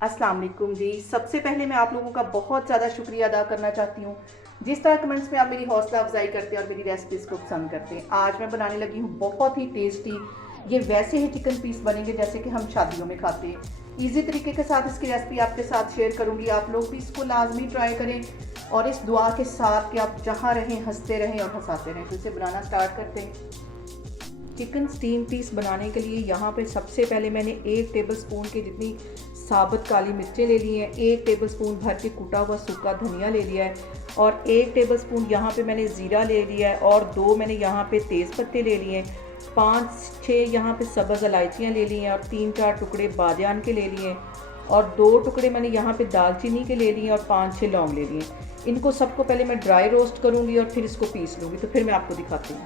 अस्सलाम वालेकुम जी। सबसे पहले मैं आप लोगों का बहुत ज़्यादा शुक्रिया अदा करना चाहती हूँ जिस तरह कमेंट्स में आप मेरी हौसला अफजाई करते हैं और मेरी रेसिपीज़ को पसंद करते हैं। आज मैं बनाने लगी हूँ बहुत ही टेस्टी, ये वैसे ही चिकन पीस बनेंगे जैसे कि हम शादियों में खाते हैं। ईजी तरीके के साथ इसकी रेसिपी आपके साथ शेयर करूँगी, आप लोग भी इसको लाजमी ट्राई करें और इस दुआ के साथ कि आप जहाँ रहें हंसते रहें और हंसाते रहें। तो इसे बनाना स्टार्ट करते हैं। चिकन स्टीम पीस बनाने के लिए यहाँ पे सबसे पहले मैंने 1 टेबलस्पून की जितनी साबुत काली मिर्चें ले ली हैं, 1 टेबलस्पून भर के कूटा हुआ सूखा धनिया ले लिया है और 1 टेबलस्पून यहाँ पे मैंने ज़ीरा ले लिया है और 2 मैंने यहाँ पे तेज़ पत्ते ले लिए हैं, 5-6 यहाँ पे सब्ज़ इलायचियाँ ले ली हैं और 3-4 टुकड़े बादियान के ले लिए और 2 टुकड़े मैंने यहाँ पे दालचीनी के ले लिए और 5-6 लौंग ले लिए। इनको सबको पहले मैं ड्राई रोस्ट करूँगी और फिर इसको पीस लूँगी, तो फिर मैं आपको दिखाती हूँ।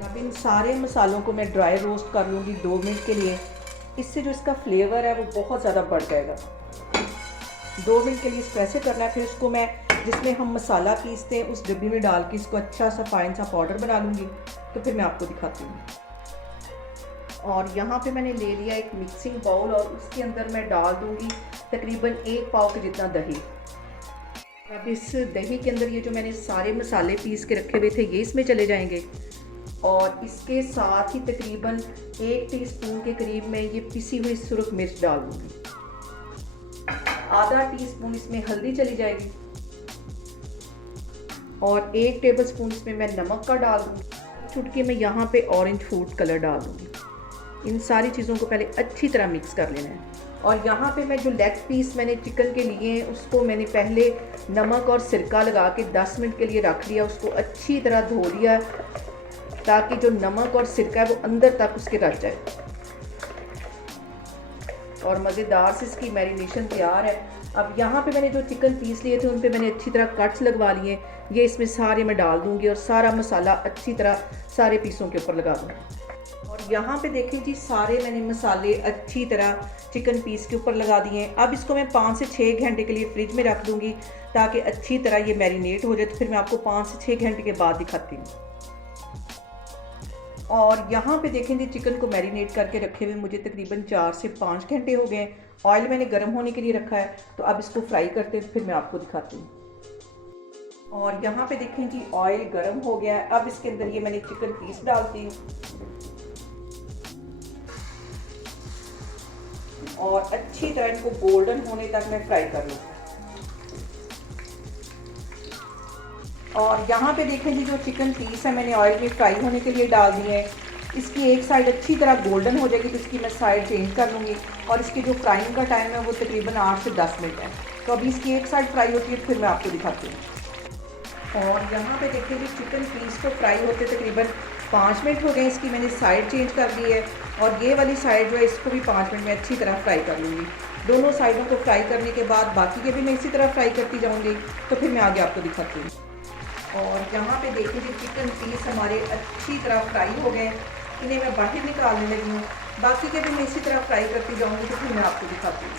अब इन सारे मसालों को मैं ड्राई रोस्ट कर लूँगी 2 मिनट के लिए। इससे जो इसका फ्लेवर है वो बहुत ज़्यादा बढ़ जाएगा। 2 मिनट के लिए इसको ऐसे करना है। फिर इसको मैं जिसमें हम मसाला पीसते हैं उस डब्बी में डाल के इसको अच्छा सा फाइन सा पाउडर बना लूँगी, तो फिर मैं आपको दिखाती हूँ। और यहाँ पे मैंने ले लिया एक मिक्सिंग बाउल और उसके अंदर मैं डाल दूँगी तकरीबन 1 पाव के जितना दही। अब इस दही के अंदर ये जो मैंने सारे मसाले पीस के रखे हुए थे ये इसमें चले जाएंगे और इसके साथ ही तकरीबन 1 टीस्पून के करीब मैं ये पिसी हुई सुरख मिर्च डाल दूँगी। आधा टीस्पून इसमें हल्दी चली जाएगी और 1 टेबलस्पून इसमें मैं नमक का डाल दूँगी। चुटकी में यहाँ पे ऑरेंज फूड कलर डाल दूँगी। इन सारी चीज़ों को पहले अच्छी तरह मिक्स कर लेना है। और यहाँ पे मैं जो लेग पीस मैंने चिकन के लिए हैं उसको मैंने पहले नमक और सिरका लगा के 10 मिनट के लिए रख लिया, उसको अच्छी तरह धो लिया ताकि जो नमक और सिरका है वो अंदर तक उसके रच जाए और मज़ेदार से इसकी मैरिनेशन तैयार है। अब यहाँ पे मैंने जो चिकन पीस लिए थे उन पे मैंने अच्छी तरह कट्स लगवा लिए, ये इसमें सारे मैं डाल दूँगी और सारा मसाला अच्छी तरह सारे पीसों के ऊपर लगा दूँगी। और यहाँ पे देखें जी सारे मैंने मसाले अच्छी तरह चिकन पीस के ऊपर लगा दिए हैं। अब इसको मैं 5 से 6 घंटे के लिए फ्रिज में रख दूँगी ताकि अच्छी तरह ये मैरिनेट हो जाए, तो फिर मैं आपको 5 से 6 घंटे के बाद दिखाती हूँ। और यहाँ पे देखें जी चिकन को मैरिनेट करके रखे हुए मुझे तकरीबन 4 से 5 घंटे हो गए। ऑयल मैंने गर्म होने के लिए रखा है, तो अब इसको फ्राई करते हैं, फिर मैं आपको दिखाती हूँ। और यहाँ पे देखें जी ऑयल गर्म हो गया है। अब इसके अंदर ये मैंने चिकन पीस डालती हूँ और अच्छी तरह इनको गोल्डन होने तक मैं फ्राई कर लूँ। और यहाँ पे देखें जी जो चिकन पीस है मैंने ऑयल में फ्राई होने के लिए डाल दिए हैं। इसकी एक साइड अच्छी तरह गोल्डन हो जाएगी तो इसकी मैं साइड चेंज कर लूँगी और इसकी जो फ्राइंग का टाइम है वो तकरीबन 8 से 10 मिनट है। तो अभी इसकी एक साइड फ्राई होती है, फिर मैं आपको दिखाती हूँ। और यहाँ पे देखिए जी चिकन पीस को फ्राई होते तकरीबन 5 मिनट हो गए। इसकी मैंने साइड चेंज कर दी है और ये वाली साइड जो है इसको भी 5 मिनट में अच्छी तरह फ्राई कर लूँगी। दोनों साइडों को फ्राई करने के बाद बाकी के भी मैं इसी तरह फ्राई करती जाऊँगी, तो फिर मैं आगे आपको दिखाती हूँ। और यहाँ पे देखिए जी चिकन पीस हमारे अच्छी तरह फ्राई हो गए, इन्हें मैं बाहर निकालने लगी हूँ। बाकी के भी मैं इसी तरह फ्राई करती जाऊँगी, तो फिर मैं आपको दिखाती हूँ।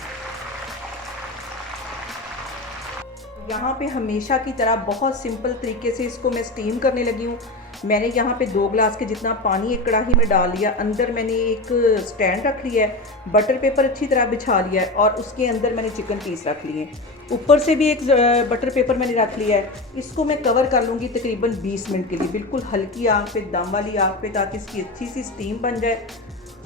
यहाँ पे हमेशा की तरह बहुत सिंपल तरीके से इसको मैं स्टीम करने लगी हूँ। मैंने यहाँ पे 2 गिलास के जितना पानी एक कढ़ाई में डाल लिया, अंदर मैंने एक स्टैंड रख लिया है, बटर पेपर अच्छी तरह बिछा लिया है और उसके अंदर मैंने चिकन पीस रख लिए हैं। ऊपर से भी एक बटर पेपर मैंने रख लिया है। इसको मैं कवर कर लूँगी तकरीबन 20 मिनट के लिए, बिल्कुल हल्की आग पे, दम वाली आग पे, ताकि इसकी अच्छी सी स्टीम बन जाए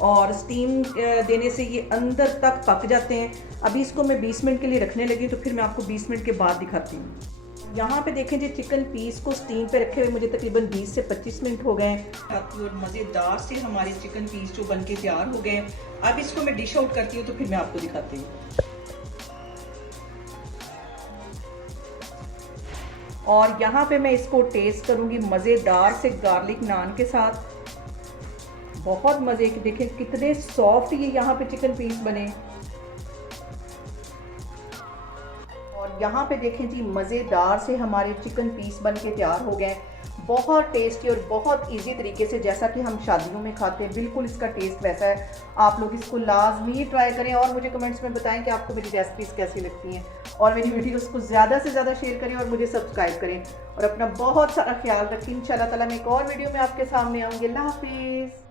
और स्टीम देने से ये अंदर तक पक जाते हैं। अभी इसको मैं 20 मिनट के लिए रखने लगी, तो फिर मैं आपको 20 मिनट के बाद दिखाती हूँ। यहाँ पे देखें जी चिकन पीस को स्टीम पे रखे हुए मुझे तकरीबन 20 से 25 मिनट हो गए हैं और मज़ेदार से हमारे चिकन पीस जो बन के तैयार हो गए। अब इसको मैं डिश आउट करती हूँ, तो फिर मैं आपको दिखाती हूँ। और यहाँ पे मैं इसको टेस्ट करूँगी मज़ेदार से गार्लिक नान के साथ, बहुत मज़े के। देखें कितने सॉफ्ट ये यहाँ पे चिकन पीस बने। और यहाँ पे देखें जी मज़ेदार से हमारे चिकन पीस बन के तैयार हो गए, बहुत टेस्टी और बहुत इजी तरीके से जैसा कि हम शादियों में खाते हैं, बिल्कुल इसका टेस्ट वैसा है। आप लोग इसको लाजमी ट्राई करें और मुझे कमेंट्स में बताएं कि आपको मेरी रेसिपीज़ कैसी लगती हैं और मेरी वीडियोस को ज़्यादा से ज़्यादा शेयर करें और मुझे सब्सक्राइब करें और अपना बहुत सारा ख्याल रखें। इंशाल्लाह ताला मैं एक और वीडियो में आपके सामने आऊँगी। अल्लाह हाफिज़।